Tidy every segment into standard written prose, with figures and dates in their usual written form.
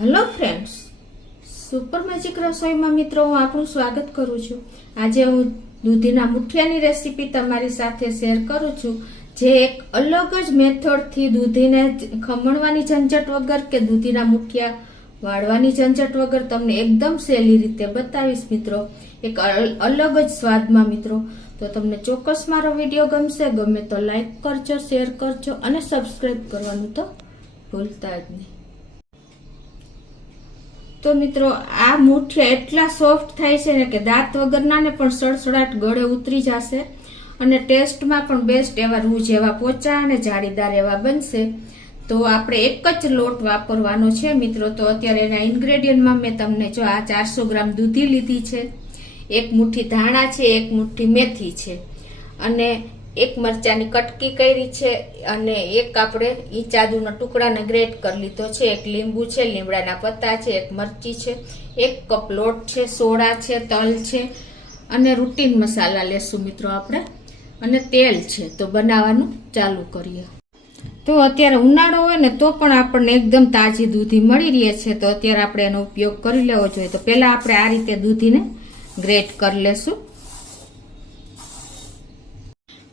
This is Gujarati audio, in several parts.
હેલો ફ્રેન્ડ્સ, સુપર મેજિક રસોઈમાં મિત્રો હું આપનું સ્વાગત કરું છું। આજે હું દૂધીના મુઠિયાની રેસીપી તમારી સાથે શેર કરું છું, જે એક અલગ જ મેથડથી દૂધીને ખમણવાની ઝંઝટ વગર કે દૂધીના મુઠિયા વાળવાની ઝંઝટ વગર તમને એકદમ સહેલી રીતે બતાવીશ મિત્રો, એક અલગ જ સ્વાદમાં મિત્રો। તો તમને ચોક્કસ મારો વિડીયો ગમશે, ગમે તો લાઈક કરજો, શેર કરજો અને સબસ્ક્રાઈબ કરવાનું તો ભૂલતા જ નહીં। તો મિત્રો આ મુઠિયા એટલા સોફ્ટ થાય છે ને કે દાંત વગરના ને પણ સડસડાટ ગળે ઉતરી જશે અને ટેસ્ટમાં પણ બેસ્ટ એવા રૂ જેવા પોચા અને જાળીદાર એવા બનશે। તો આપણે એક જ લોટ વાપરવાનો છે મિત્રો। તો અત્યારે એના ઇન્ગ્રેડિયન્ટમાં મેં તમને જો આ 400 ગ્રામ દૂધી લીધી છે, એક મુઠ્ઠી ધાણા છે, એક મુઠ્ઠી મેથી છે અને એક મરચાની કટકી કરી છે અને એક આપણે ઈચાદુના ટુકડાને ગ્રેટ કરી લીધો છે, એક લીંબુ છે, લીમડાના પત્તા છે, એક મરચી છે, એક કપ લોટ છે, સોડા છે, તલ છે અને રૂટીન મસાલા લેશું મિત્રો આપણે અને તેલ છે। તો બનાવવાનું ચાલુ કરીએ। તો અત્યારે ઉનાળો હોય ને તો પણ આપણને એકદમ તાજી દૂધી મળી રહે છે, તો અત્યારે આપણે એનો ઉપયોગ કરી લેવો જોઈએ। તો પહેલા આપણે આ રીતે દૂધીને ગ્રેટ કરી લેશું।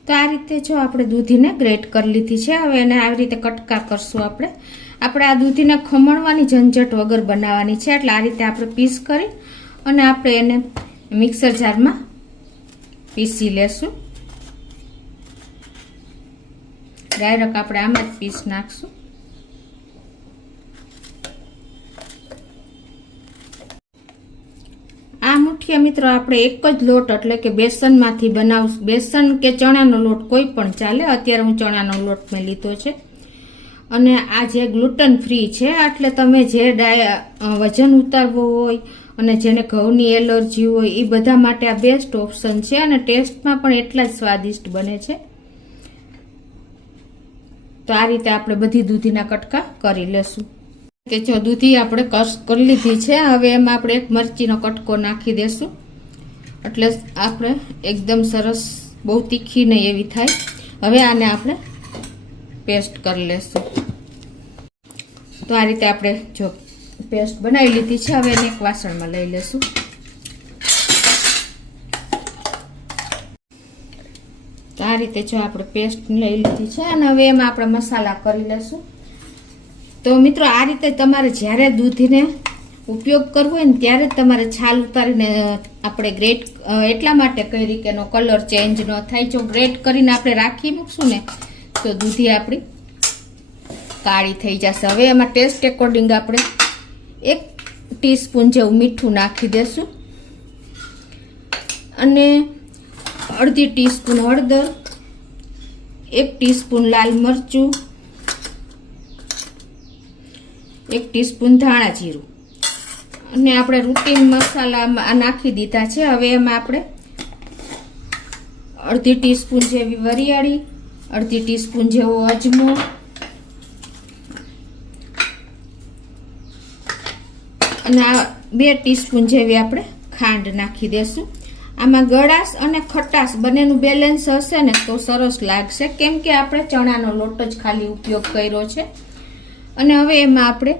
તો આ રીતે જો આપણે દૂધીને ગ્રેટ કરી લીધી છે, હવે એને આવી રીતે કટકા કરશું આપણે આ દૂધીને ખમણવાની ઝંઝટ વગર બનાવવાની છે, એટલે આ રીતે આપણે પીસ કરી અને આપણે એને મિક્સર જારમાં પીસી લેશું। ડાયરેક્ટ આપણે આમાં જ પીસ નાખશું। આ મુઠિયા મિત્રો આપણે એક જ લોટ એટલે કે બેસનમાંથી બનાવશું, બેસન કે ચણાનો લોટ કોઈ પણ ચાલે। અત્યારે હું ચણાનો લોટ મેં લીધો છે અને આ જે ગ્લુટન ફ્રી છે, એટલે તમે જે વજન ઉતારવું હોય અને જેને ઘઉંની એલર્જી હોય એ બધા માટે આ બેસ્ટ ઓપ્શન છે અને ટેસ્ટમાં પણ એટલા જ સ્વાદિષ્ટ બને છે। તો આ રીતે આપણે બધી દૂધીના કટકા કરી લેશું। કે જો દૂધી આપણે કશ કરી લીધી છે, હવે એમાં આપણે એક મરચીનો કટકો નાખી દેશું એટલે આપણે એકદમ સરસ, બહુ તીખી નહીં એવી થાય। હવે આને આપણે પેસ્ટ કરી લેશું। તો આ રીતે આપણે જો પેસ્ટ બનાવી લીધી છે, હવે એને એક વાસણમાં લઈ લેશું। તો આ રીતે જો આપણે પેસ્ટ લઈ લીધી છે અને હવે એમાં આપણે મસાલા કરી લેશું। તો મિત્રો આ રીતે તમારે જ્યારે દૂધીને ઉપયોગ કરવો હોય ને ત્યારે તમારે છાલ ઉતારીને આપણે ગ્રેટ એટલા માટે કરી કે એનો કલર ચેન્જ ન થાય। જો ગ્રેટ કરીને આપણે રાખી મૂકશું ને તો દૂધી આપણી કાળી થઈ જશે। હવે એમાં ટેસ્ટ એકોર્ડિંગ આપણે 1 ટીસ્પૂન જેવું મીઠું નાખી દેશું અને અડધી ટીસ્પૂન હળદર, 1 ટીસ્પૂન લાલ મરચું, 1 ટીસ્પૂન ધાણા જીરું અને આપણે રૂટીન મસાલા નાખી દીધા છે। હવે એમાં આપણે અડધી ટીસ્પૂન જેવી વરિયાળી, અડધી ટીસ્પૂન જેવો અજમો અને 2 ટીસ્પૂન જેવી આપણે ખાંડ નાખી દેશું। આમાં ગળાશ અને ખટાશ બંનેનું બેલેન્સ હશે ને તો સરસ લાગશે, કેમ કે આપણે ચણાનો લોટ જ ખાલી ઉપયોગ કર્યો છે। અને હવે એમાં આપણે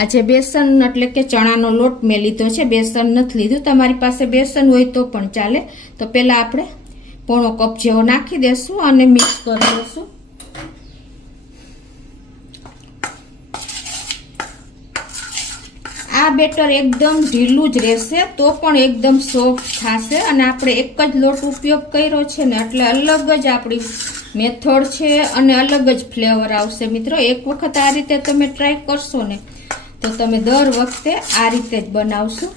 આ જે બેસન એટલે કે ચણાનો લોટ મેં લીધો છે, બેસન નથી લીધું, તમારી પાસે બેસન હોય તો પણ ચાલે। તો પહેલાં આપણે પોણો કપ જેવો નાખી દેશું અને મિક્સ કરી દઈશું। આ બેટર એકદમ ઢીલું જ રહેશે તો પણ એકદમ સોફ્ટ થશે અને આપણે એક જ લોટ ઉપયોગ કર્યો છે ને એટલે અલગ જ આપણી મેથડ છે અને અલગ જ ફ્લેવર આવશે મિત્રો। એક વખત આ રીતે તમે ટ્રાય કરશો ને તો તમે દર વખતે આ રીતે જ બનાવશો।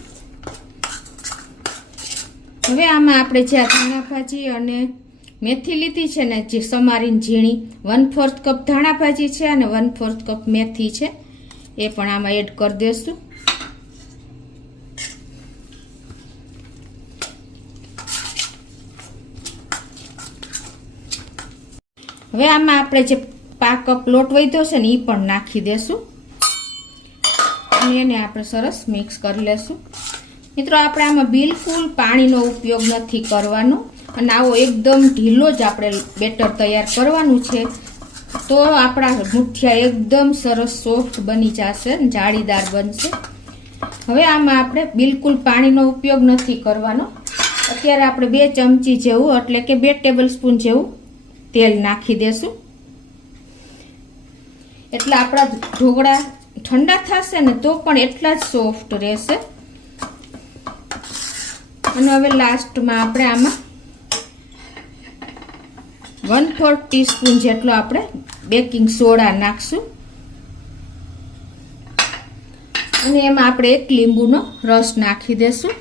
હવે આમાં આપણે જે ધાણા ભાજી અને મેથી લીધી છે ને, જે સમારીને ઝીણી, 1/4 કપ ધાણા ભાજી છે અને 1/4 કપ મેથી છે, એ પણ આમાં એડ કરી દેશું। હવે આમાં આપણે જે 5 કપ લોટ વધ્યો છે ને એ પણ નાખી દેશું અને એને આપણે સરસ મિક્સ કરી લેશું। મિત્રો આપણે આમાં બિલકુલ પાણીનો ઉપયોગ નથી કરવાનો અને આવો એકદમ ઢીલો જ આપણે બેટર તૈયાર કરવાનું છે। તો આપણા મુઠિયા એકદમ સરસ સોફ્ટ બની જશે, જાળીદાર બનશે. હવે આમાં આપણે બિલકુલ પાણીનો ઉપયોગ નથી કરવાનો. અત્યારે આપણે 2 ચમચી જેવું એટલે કે 2 ટેબલ સ્પૂન જેવું તેલ નાખી દેશું. એટલે આપણા ઢોકળા ઠંડા થશે ને તો પણ એટલા જ સોફ્ટ રહેશે. અને હવે લાસ્ટમાં આપણે આમાં 1/4 ટીસ્પૂન જેટલો આપણે બેકિંગ સોડા નાખશું. અને એમાં આપણે 1 લીંબુનો રસ નાખી દેશું.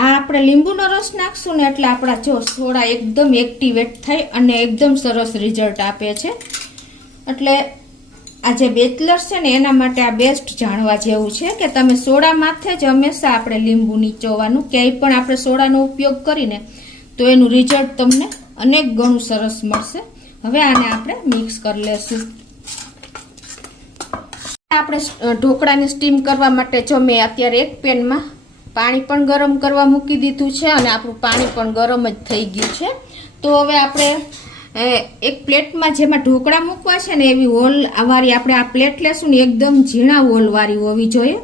આ આપણે લીંબુનો રસ નાખશું ને એટલે આપણા જો સોડા એકદમ એક્ટિવેટ થઈ અને એકદમ સરસ રિઝલ્ટ આપે છે. એટલે આ જે બેચલર છે ને એના માટે આ બેસ્ટ જાણવા જેવું છે કે તમે સોડા માથે જ હંમેશા આપણે લીંબુ નીચોવાનું. ક્યાંય પણ આપણે સોડાનો ઉપયોગ કરીને તો એનું રિઝલ્ટ તમને અનેક ગણું સરસ મળશે. હવે આને આપણે મિક્સ કરી લેશું. આપણે ઢોકળાને સ્ટીમ કરવા માટે જો મેં અત્યારે એક પેનમાં પાણી પણ ગરમ કરવા મૂકી દીધું છે અને આપણું પાણી પણ ગરમ જ થઈ ગયું છે. તો હવે આપણે એક પ્લેટમાં જેમાં ઢોકળા મૂકવા છે ને એવી હોલ વાળી આપણે આ પ્લેટ લેશું ને એકદમ ઝીણા હોલ વાળી હોવી જોઈએ.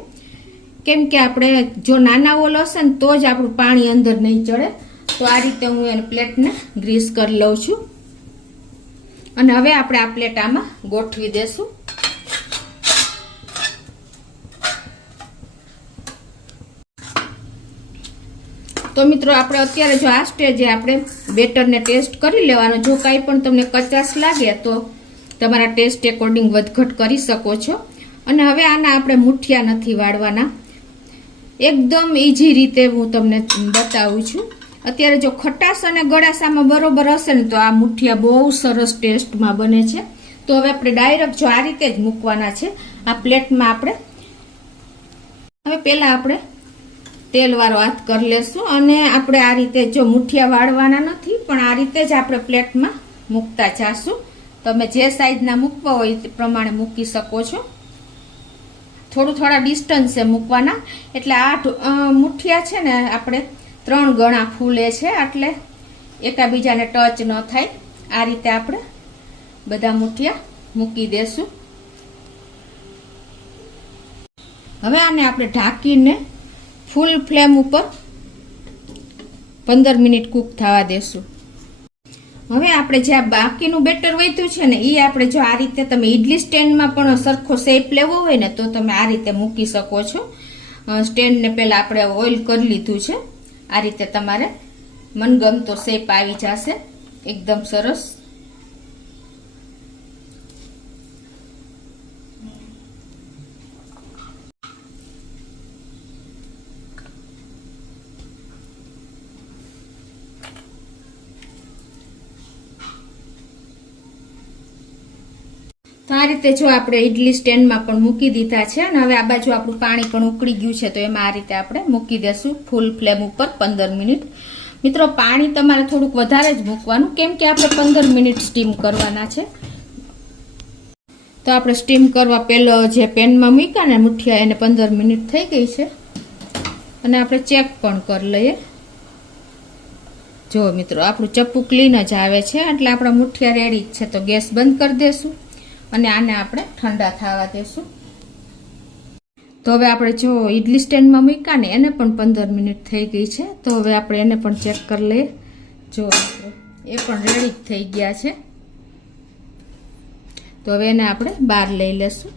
કેમ કે આપણે જો નાના હોલ હશે ને તો જ આપણું પાણી અંદર નહીં ચડે. તો આ રીતે હું એને પ્લેટને ગ્રીસ કરી લઉં છું. અને હવે આપણે આ પ્લેટ આમાં ગોઠવી દેશું. તો મિત્રો આપણે અત્યારે જો આ સ્ટેજે આપણે બેટરને ટેસ્ટ કરી લેવાનો. જો કાંઈ પણ તમને કચાશ લાગે તો તમારા ટેસ્ટ એકોર્ડિંગ વધઘટ કરી શકો છો. અને હવે આના આપણે મુઠિયા નથી વાળવાના. એકદમ ઇઝી રીતે હું તમને બતાવું છું. અત્યારે જો ખટાશ અને ગળાશામાં બરોબર હશે ને તો આ મુઠિયા બહુ સરસ ટેસ્ટમાં બને છે. તો હવે આપણે ડાયરેક્ટ જો આ રીતે જ મૂકવાના છે આ પ્લેટમાં. આપણે હવે પહેલા આપણે તેલવાળો હાથ કરી લેશું અને આપણે આ રીતે જો મુઠિયા વાળવાના નથી પણ આ રીતે જ આપણે પ્લેટમાં મૂકતા જાશું. તમે જે સાઈઝના મૂકવા હોય તે પ્રમાણે મૂકી શકો છો. થોડા ડિસ્ટન્સે મૂકવાના. એટલે આ મુઠિયા છે ને આપણે 3 ગણા ફૂલે છે એટલે એકાબીજાને ટચ ન થાય. આ રીતે આપણે બધા મુઠિયા મૂકી દેશું. હવે આને આપણે ઢાંકીને ફૂલ ફ્લેમ ઉપર 15 મિનિટ કૂક થવા દેશું. હવે આપણે જે આ બાકીનું બેટર વધ્યું છે ને એ આપણે જો આ રીતે તમે ઇડલી સ્ટેન્ડમાં પણ સરખો શેપ લેવો હોય ને તો તમે આ રીતે મૂકી શકો છો. સ્ટેન્ડને પહેલા આપણે ઓઇલ કરી લીધું છે. આ રીતે તમારે મનગમતો શેપ આવી જશે એકદમ સરસ. તો આ રીતે જો આપણે ઇડલી સ્ટેન્ડમાં પણ મૂકી દીધા છે અને હવે આ બાજુ આપણું પાણી પણ ઉકળી ગયું છે. તો એમાં આ રીતે આપણે મૂકી દેશું ફૂલ ફ્લેમ ઉપર 15 મિનિટ. મિત્રો પાણી તમારે થોડુંક વધારે જ મૂકવાનું કેમ કે આપણે 15 મિનિટ સ્ટીમ કરવાના છે. તો આપણે સ્ટીમ કરવા પહેલો જે પેનમાં મૂક્યા ને મુઠિયા એને 15 મિનિટ થઈ ગઈ છે અને આપણે ચેક પણ કરી લઈએ. જો મિત્રો આપણું ચપ્પુ ક્લીન જ આવે છે એટલે આપણા મુઠિયા રેડી છે. તો ગેસ બંધ કરી દેશું અને આને આપણે ઠંડા થવા દેશું. તો હવે આપણે જો ઇડલી સ્ટેન્ડમાં મૂક્યા ને એને પણ 15 મિનિટ થઈ ગઈ છે. તો હવે આપણે એને પણ ચેક કરી લઈએ. જો એ પણ રેડી જ થઈ ગયા છે. તો હવે એને આપણે બહાર લઈ લેશું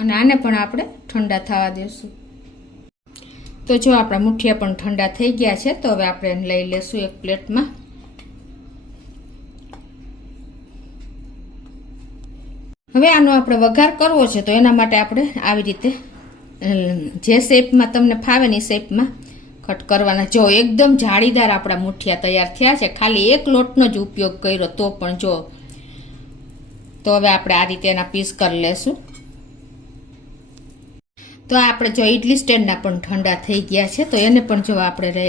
અને આને પણ આપણે ઠંડા થવા દેશું. તો જો આપણા મુઠિયા પણ ઠંડા થઈ ગયા છે. તો હવે આપણે એને લઈ લેશું એક પ્લેટમાં. હવે આનો આપણે વઘાર કરવો છે તો એના માટે આપણે આવી રીતે જે શેપમાં તમને ફાવે ને એ શેપમાં કટ કરવાના. જો એકદમ જાળીદાર આપણા મુઠિયા તૈયાર થયા છે. ખાલી એક લોટનો જ ઉપયોગ કર્યો તો પણ જો. તો હવે આપણે આ રીતે એના પીસ કરી લેશું. તો આપણે જો ઇડલી સ્ટેન્ડના પણ ઠંડા થઈ ગયા છે તો એને પણ જો આપણે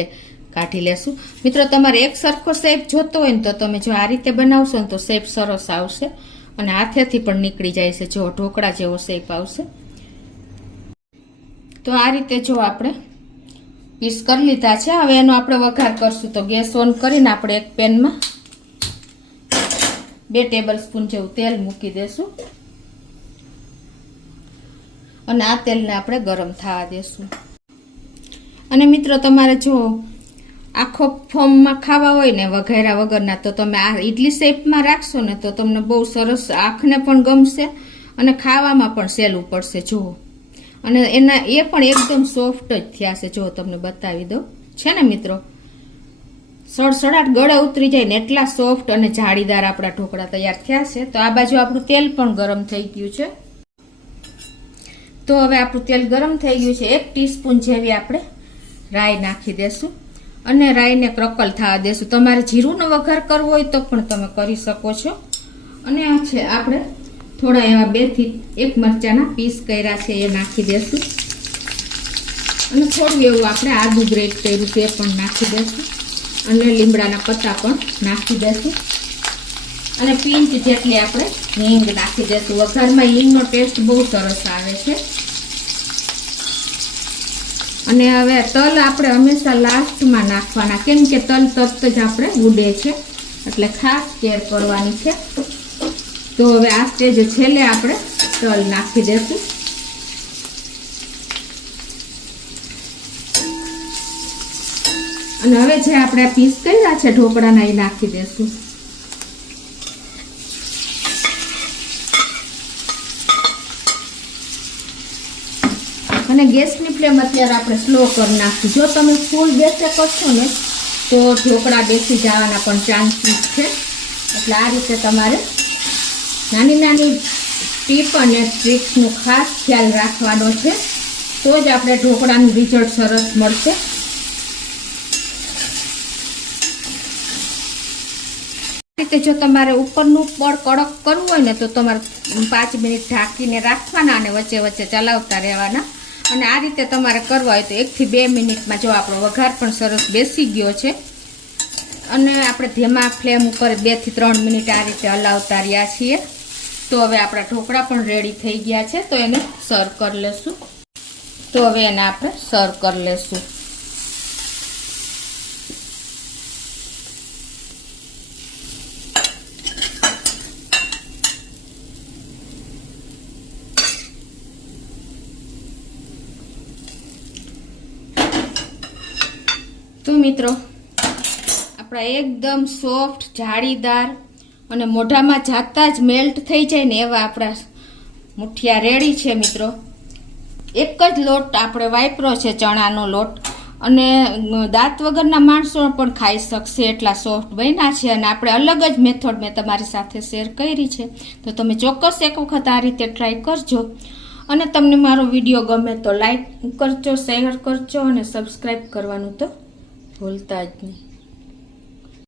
કાઢી લેશું. મિત્રો તમારે એક સરખો શેપ જોતો હોય ને તો તમે જો આ રીતે બનાવશો ને તો શેપ સરસ આવશે અને હાથેથી પણ નીકળી જાય છે. જો ઢોકળા જેવો શેપ આવશે. તો આ રીતે જો આપણે પીસ કરી લીધા છે. હવે એનો આપણે વઘાર કરશું. તો ગેસ ઓન કરીને આપણે એક પેનમાં 2 ટેબલ સ્પૂન જેવું તેલ મૂકી દેશું અને આ તેલને આપણે ગરમ થવા દેશું. અને મિત્રો તમારે જો આખો ફોર્મમાં ખાવા હોય ને વઘાર્યા વગરના, તો તમે આ ઇડલી શેપમાં રાખશો ને તો તમને બહુ સરસ આંખને પણ ગમશે અને ખાવામાં પણ સહેલું પડશે. જુઓ, અને એના એ પણ એકદમ સોફ્ટ જ થયા છે. જો તમને બતાવી દઉં છે ને મિત્રો, સડસડાટ ગળે ઉતરી જાય ને એટલા સોફ્ટ અને જાળીદાર આપણા ઢોકળા તૈયાર થયા છે. તો આ બાજુ આપણું તેલ પણ ગરમ થઈ ગયું છે. તો હવે આપણું તેલ ગરમ થઈ ગયું છે. 1 ટીસ્પૂન જેવી આપણે રાઈ નાખી દેશું અને રાઈને ક્રકલ થવા દેશું. તમારે જીરુંનો વઘાર કરવો હોય તો પણ તમે કરી શકો છો. અને આ છે આપણે થોડા એવા 2 થી 1 મરચાના પીસ કર્યા છે એ નાખી દેશું અને થોડું એવું આપણે આદુ ગ્રેટ કર્યું તે પણ નાખી દેશું અને લીમડાના પત્તા પણ નાખી દેશું અને પિંચ જેટલી આપણે હિંગ નાખી દેશું. વઘારમાં હિંગનો ટેસ્ટ બહુ સરસ આવે છે. અને હવે તલ આપણે હંમેશા લાસ્ટમાં નાખવાના, કેમ કે તલ તરત જ આપણે ઉડે છે, એટલે ખાસ કેર કરવાની છે. તો હવે આ સ્ટેજ છેલ્લે આપણે તલ નાખી દેશું અને હવે જે આપણે પીસ કર્યા છે ઢોકળાના એ નાખી દેશું. અને ગેસની ફ્લેમ અત્યારે આપણે સ્લો કરી નાખશું. જો તમે ફૂલ ગેસે કરશો ને તો ઢોકળા બેસી જવાના પણ ચાન્સીસ છે. એટલે આ રીતે તમારે નાની નાની ટીપ અને ટ્રિક્સનો ખાસ ખ્યાલ રાખવાનો છે, તો જ આપણે ઢોકળાનું રિઝલ્ટ સરસ મળશે. રીતે જો તમારે ઉપરનું પડ કડક કરવું હોય ને તો તમારે 5 મિનિટ ઢાંકીને રાખવાના અને વચ્ચે વચ્ચે ચલાવતા રહેવાના. અને આ રીતે તમારે કરવા હોય તો 1 થી 2 મિનિટમાં જો આપણો વઘાર પણ સરસ બેસી ગયો છે. અને આપણે ધીમા ફ્લેમ ઉપર 2 થી 3 મિનિટ આ રીતે હલાવતા રહ્યા છીએ. તો હવે આપણા ઢોકળા પણ રેડી થઈ ગયા છે. તો એને સર્વ કરી લેશું. તો હવે એને આપણે સર્વ કરી લેશું. તો મિત્રો આપણા એકદમ સોફ્ટ જાળીદાર અને મોઢામાં જાતા જ મેલ્ટ થઈ જાય ને એવા આપણા મુઠિયા રેડી છે. મિત્રો એક જ લોટ આપણે વાપરો છે, ચણાનો લોટ, અને દાંત વગરના માણસો પણ ખાઈ શકશે એટલા સોફ્ટ બન્યા છે. અને આપણે અલગ જ મેથડ મેં તમારી સાથે શેર કરી છે. તો તમે ચોક્કસ એક વખત આ રીતે ટ્રાય કરજો. અને તમને મારો વિડીયો ગમે તો લાઈક કરજો, શેર કરજો અને સબસ્ક્રાઈબ કરવાનું તો ભૂલતા જ નહીં.